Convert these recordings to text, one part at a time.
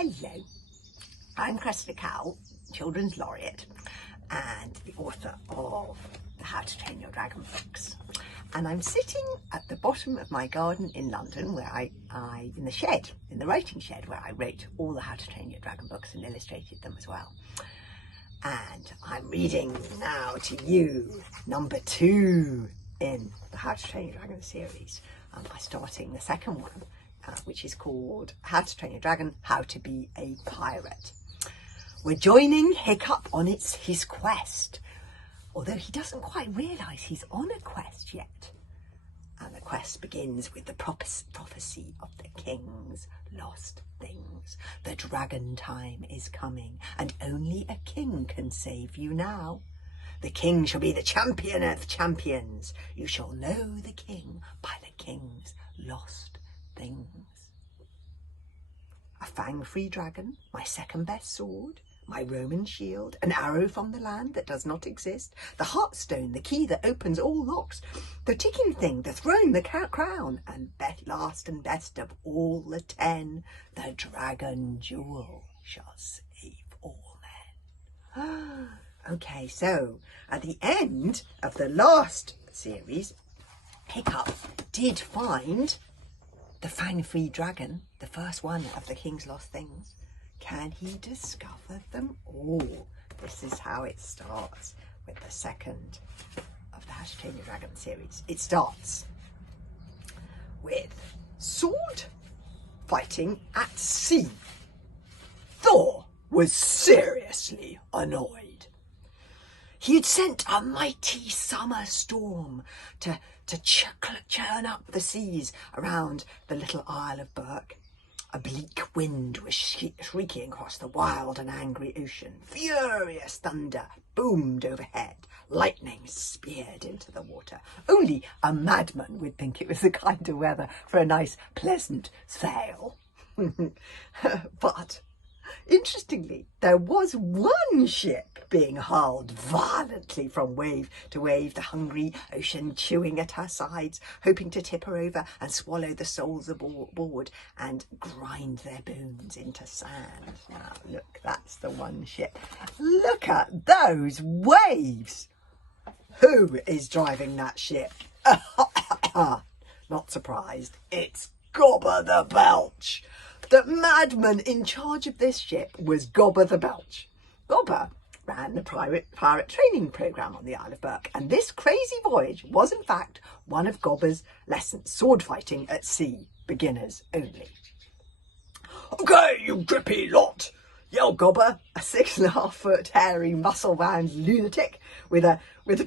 Hello, I'm Cressida, Children's Laureate and the author of the How to Train Your Dragon books. And I'm sitting at the bottom of my garden in London where in the shed, in the writing shed, where I wrote all the How to Train Your Dragon books and illustrated them as well. And I'm reading now to you number 2 in the How to Train Your Dragon series by starting the second one, which is called How to Train Your Dragon, How to Be a Pirate. We're joining Hiccup on his quest, although he doesn't quite realise he's on a quest yet. And the quest begins with the prophecy of the king's lost things. The dragon time is coming, and only a king can save you now. The king shall be the champion of champions. You shall know the king by the king's lost things. A fang-free dragon, my second best sword, my Roman shield, an arrow from the land that does not exist, the heartstone, the key that opens all locks, the ticking thing, the throne, the crown, and last and best of all the 10, the dragon jewel shall save all men. Okay, so at the end of the last series, Hiccup did find the fang-free dragon, the first one of the king's lost things. Can he discover them all? This is how it starts with the second of the How to Train Your Dragon series. It starts with sword fighting at sea. Thor was seriously annoyed. He had sent a mighty summer storm to churn up the seas around the little Isle of Berk. A bleak wind was shrieking across the wild and angry ocean. Furious thunder boomed overhead. Lightning speared into the water. Only a madman would think it was the kind of weather for a nice, pleasant sail. But interestingly, there was one ship being hurled violently from wave to wave, the hungry ocean chewing at her sides, hoping to tip her over and swallow the souls aboard and grind their bones into sand. Now, look, that's the one ship. Look at those waves! Who is driving that ship? Not surprised, it's Gobber the Belch. The madman in charge of this ship was Gobber the Belch. Gobber ran the pirate training programme on the Isle of Berk, and this crazy voyage was in fact one of Gobber's lessons, sword fighting at sea, beginners only. "Okay, you drippy lot," yelled Gobber, a 6.5-foot hairy, muscle-bound lunatic with a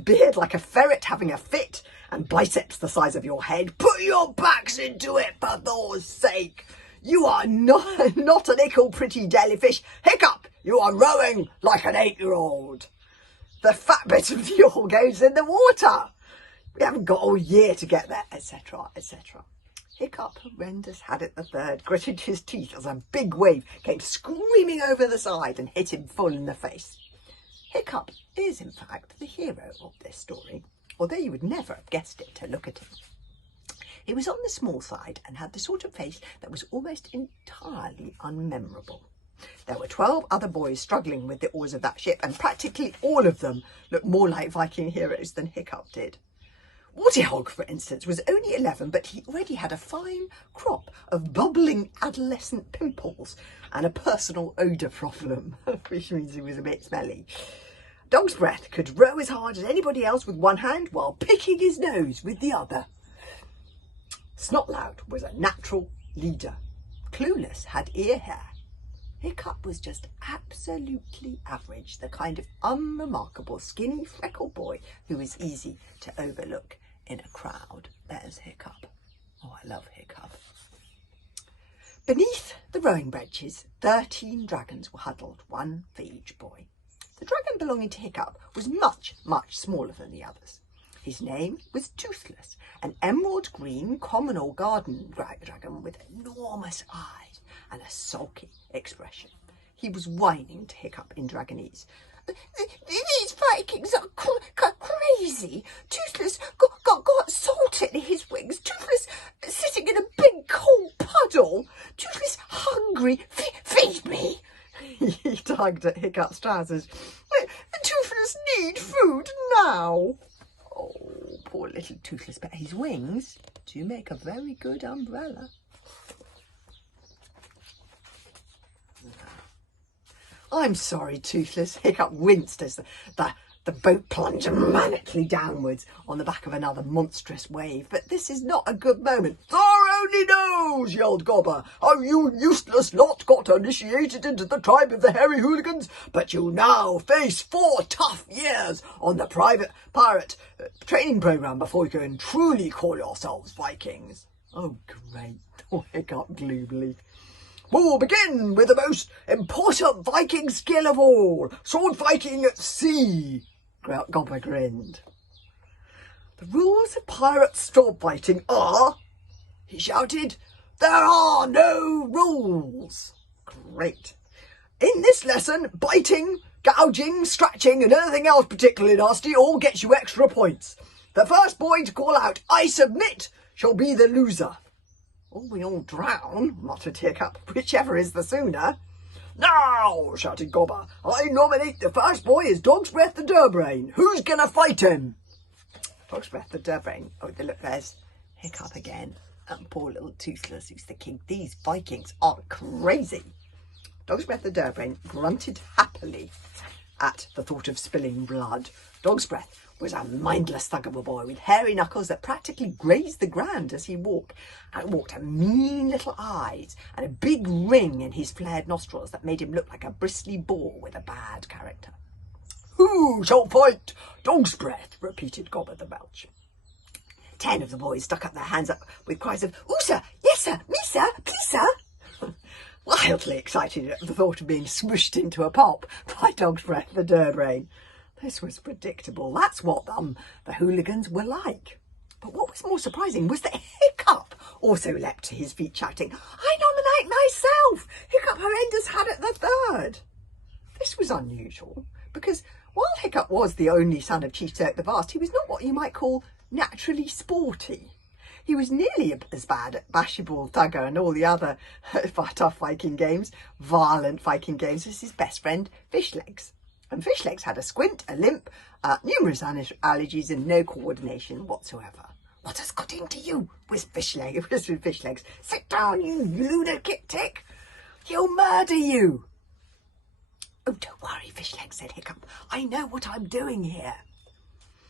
beard like a ferret having a fit and biceps the size of your head. "Put your backs into it, for Thor's sake. You are not an ickle pretty jellyfish. Hiccup, you are rowing like an 8-year-old. The fat bit of the oar goes in the water. We haven't got all year to get there," etc., etc. Hiccup, horrendous Haddock the Third, gritted his teeth as a big wave came screaming over the side and hit him full in the face. Hiccup is, in fact, the hero of this story, although you would never have guessed it to look at him. He was on the small side and had the sort of face that was almost entirely unmemorable. There were 12 other boys struggling with the oars of that ship, and practically all of them looked more like Viking heroes than Hiccup did. Warthog, for instance, was only 11, but he already had a fine crop of bubbling adolescent pimples and a personal odour problem, which means he was a bit smelly. Dog's Breath could row as hard as anybody else with one hand while picking his nose with the other. Snotlout was a natural leader. Clueless had ear hair. Hiccup was just absolutely average, the kind of unremarkable, skinny, freckled boy who was easy to overlook in a crowd. There's Hiccup. Oh, I love Hiccup. Beneath the rowing benches, 13 dragons were huddled, one for each boy. The dragon belonging to Hiccup was much, much smaller than the others. His name was Toothless, an emerald green common or garden dragon with enormous eyes and a sulky expression. He was whining to Hiccup in Dragonese. "These Vikings are crazy. Toothless got salt in his wings. Toothless sitting in a big cold puddle. Toothless hungry, feed me. He tugged at Hiccup's trousers. The Toothless need food now. Oh, poor little Toothless, but his wings do make a very good umbrella. I'm sorry, Toothless. Hiccup winced as the boat plunged manically downwards on the back of another monstrous wave. But this is not a good moment. Thor only knows, yelled Gobber, how you useless lot got initiated into the tribe of the Hairy Hooligans, but you now face 4 tough years on the private pirate training program before you can truly call yourselves Vikings. Oh, great, thought Hiccup gloomily. We'll begin with the most important Viking skill of all, sword fighting at sea. Gobber grinned. The rules of pirate sword fighting are, he shouted, there are no rules. Great. In this lesson, biting, gouging, scratching and anything else particularly nasty all gets you extra points. The first boy to call out, I submit, shall be the loser. Oh, we all drown, muttered Hiccup, whichever is the sooner. Now, shouted Gobber, I nominate the first boy as Dog's Breath the Durbrain. Who's going to fight him? Dog's Breath the Durbrain. Oh, look, there's Hiccup again. And poor little Toothless, who's thinking, these Vikings are crazy. Dog's Breath the Durbrain grunted happily at the thought of spilling blood. Dog's Breath was a mindless thug of a boy with hairy knuckles that practically grazed the ground as he walked. And walked mean little eyes and a big ring in his flared nostrils that made him look like a bristly boar with a bad character. Who shall fight Dog's Breath? Repeated Gobber the Belch. 10 of the boys stuck up their hands up with cries of, "Oh, sir, yes, sir, me, sir, please, sir." Wildly excited at the thought of being smooshed into a pop by Dog's Breath the Durbrain. This was predictable. That's what the hooligans were like. But what was more surprising was that Hiccup also leapt to his feet, shouting, I nominate myself! Hiccup Horrendous had it the third. This was unusual, because while Hiccup was the only son of Chief Turk the Vast, he was not what you might call naturally sporty. He was nearly as bad at Bashable, Thugger and all the other tough Viking games, violent Viking games, as his best friend Fishlegs. And Fishlegs had a squint, a limp, numerous allergies and no coordination whatsoever. What has got into you? whispered Fishlegs. Sit down, you lunatic. He'll murder you. Oh, don't worry, Fishlegs, said Hiccup. I know what I'm doing here.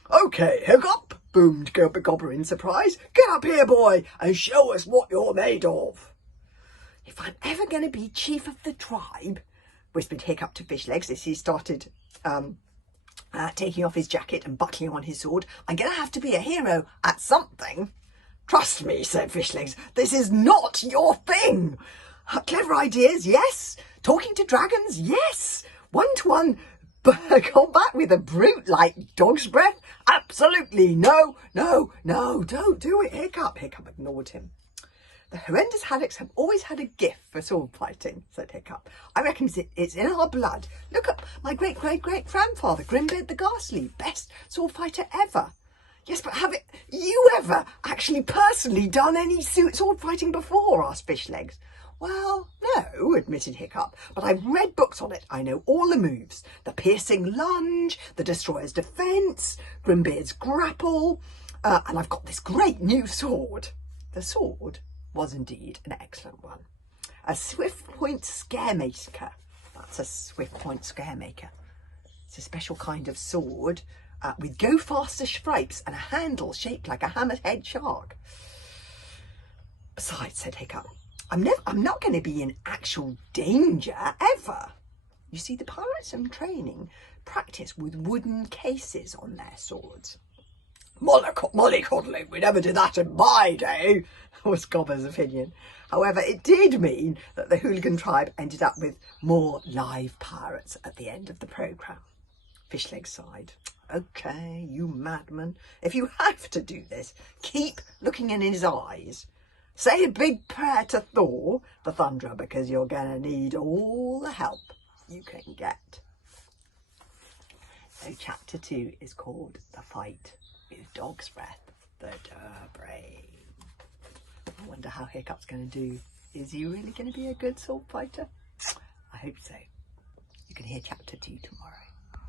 OK, Hiccup, boomed Gobber in surprise. Get up here, boy, and show us what you're made of. If I'm ever going to be chief of the tribe, whispered Hiccup to Fishlegs as he started taking off his jacket and buckling on his sword, I'm going to have to be a hero at something. Trust me, said Fishlegs, this is not your thing. Clever ideas, yes. Talking to dragons, yes. One-to-one combat with a brute like Dog's Breath? Absolutely. No, don't do it, Hiccup. Hiccup ignored him. The horrendous haddocks have always had a gift for sword fighting, said Hiccup. I reckon it's in our blood. Look at my great-great-great-grandfather, Grimbeard the Ghastly, best sword fighter ever. Yes, but have you ever actually personally done any sword fighting before? Asked Fishlegs. Well, no, admitted Hiccup, but I've read books on it. I know all the moves. The piercing lunge, the destroyer's defence, Grimbeard's grapple, and I've got this great new sword. The sword was indeed an excellent one. A swift point scare maker. That's a swift point scare maker. It's a special kind of sword with go faster stripes and a handle shaped like a hammerhead shark. Besides, said Hiccup, I'm not going to be in actual danger ever. You see, the pirates in training practice with wooden cases on their swords. Mollycoddling, we never did that in my day, was Gobber's opinion. However, it did mean that the hooligan tribe ended up with more live pirates at the end of the programme. Fishlegs sighed. OK, you madman, if you have to do this, keep looking in his eyes. Say a big prayer to Thor, the Thunderer, because you're going to need all the help you can get. So chapter 2 is called The Fight with Dog's Breath the Durbrain. I wonder how Hiccup's going to do. Is he really going to be a good sword fighter? hope so. You can hear chapter 2 tomorrow.